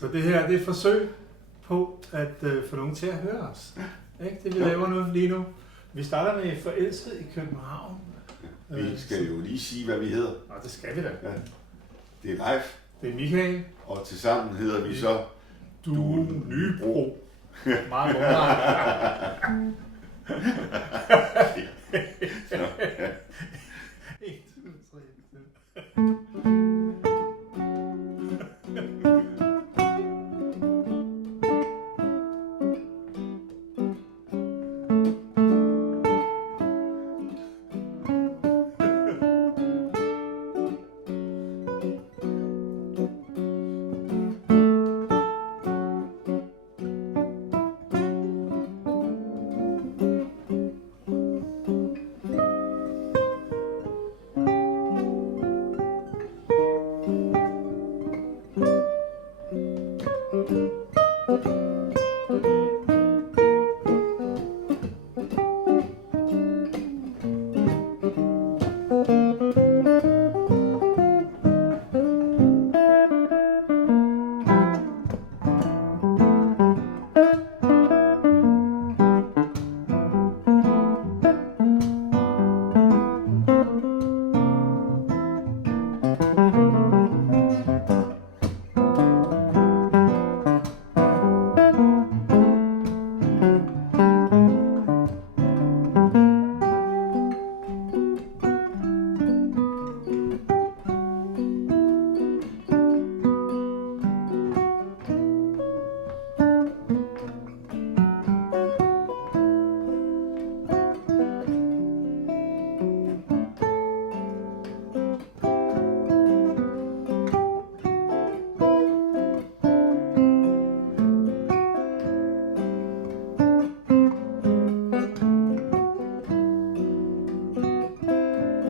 Så det her det er et forsøg på at få nogen til at høre os. Ikke? Det vi laver nu, lige nu. Vi starter med Forelsket i København. Vi skal jo lige sige, hvad vi hedder. Nå, det skal vi da. Ja. Det er Leif, Det er Michael. og tilsammen hedder vi så Du Nybro. Meget godt.